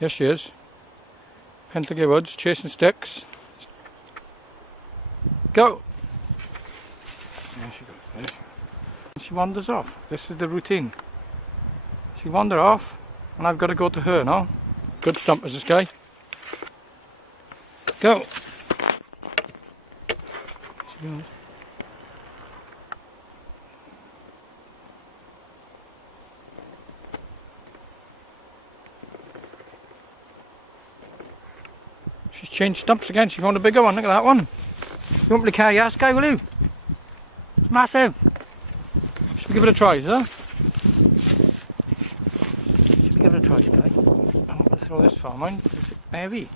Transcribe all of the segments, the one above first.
Here she is. Pentagay Woods, chasing sticks. Go! There she goes, there she goes. She wanders off. This is the routine. She wanders off, and I've got to go to her now. Good stumpers, this guy. Go! She goes. She's changed stumps again. She found a bigger one. Look at that one. You won't really carry that guy, will you? It's massive. Should we give it a try, sir? Should we give it a try, Sky? I'm not going to throw this far, mind. It's heavy.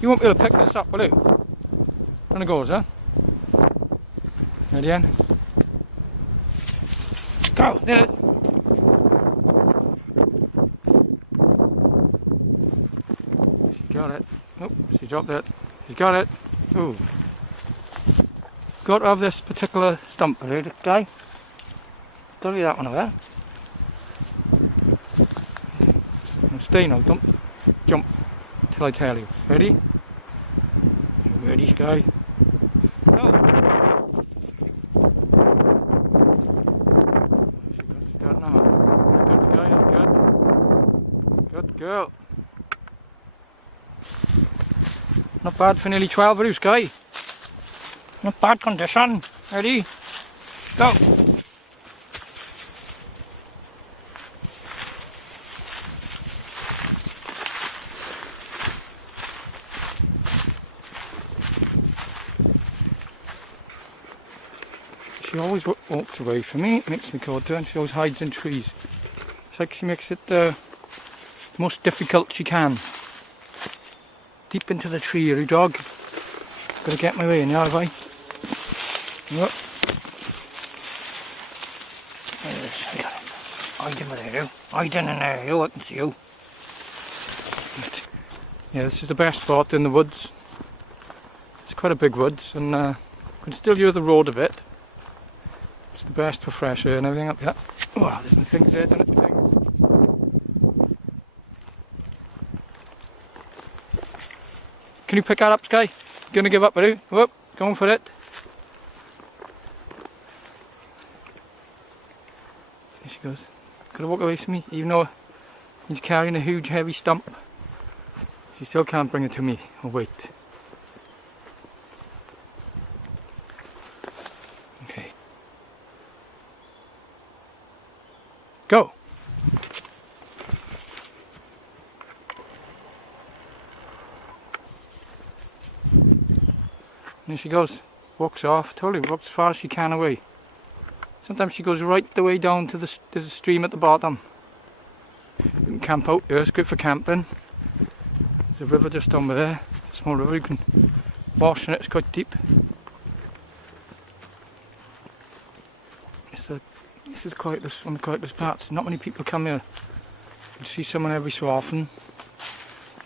You won't be able to pick this up, will you? On it goes, huh? Ready, in? Go! There it is. She got it. Nope, she dropped it. She's got it. Ooh. Got to have this particular stump, right, guy? Got to be that one over there. Now stay now, don't jump till I tell you. Ready? Ready, Sky? Go! She got it now. Good, Sky, that's good. Good girl. Not bad for nearly 12 roos, Sky. Not bad condition. Ready? Go! She always walks away from me, makes me go to her, and she always hides in trees. It's like she makes it the most difficult she can. Deep into the tree, you dog. Gotta get my way in, have I? Yep. There it is, I got him. Hide in there, you. Hide in there, you. I can see you. Yeah, this is the best spot in the woods. It's quite a big woods, and you can still use the road a bit. It's the best for fresh air and everything up here. Oh, there's my things there, don't it? My things. Can you pick that up, Sky? Gonna give up, are you? Whoop, going for it. There she goes. Gotta walk away from me, even though he's carrying a huge heavy stump. She still can't bring it to me. Oh, wait. Okay. Go! And there she goes, walks off, totally walks as far as she can away. Sometimes she goes right the way down to there's a stream at the bottom. You can camp out here, it's great for camping. There's a river just over there, a small river, you can wash in it, it's quite deep. This is quite one of the quietest parts, not many people come here. You see someone every so often.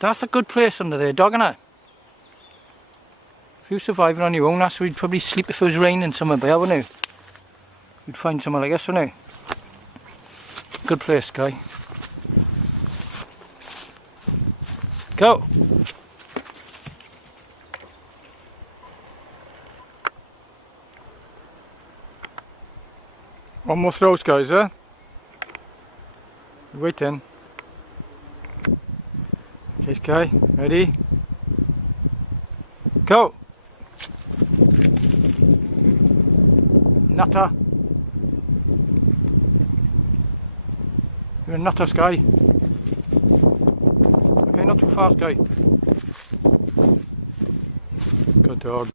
That's a good place under there, dog, innit? If you were surviving on your own, that's where you'd probably sleep if it was raining somewhere by, wouldn't you? You'd find somewhere like this, wouldn't you? Good place, Guy. Go! One more throws, guys, huh? Wait in. Okay, Sky, ready? Go! Nutter. You're a nutter, Sky. Okay, not too fast, Sky. Good dog.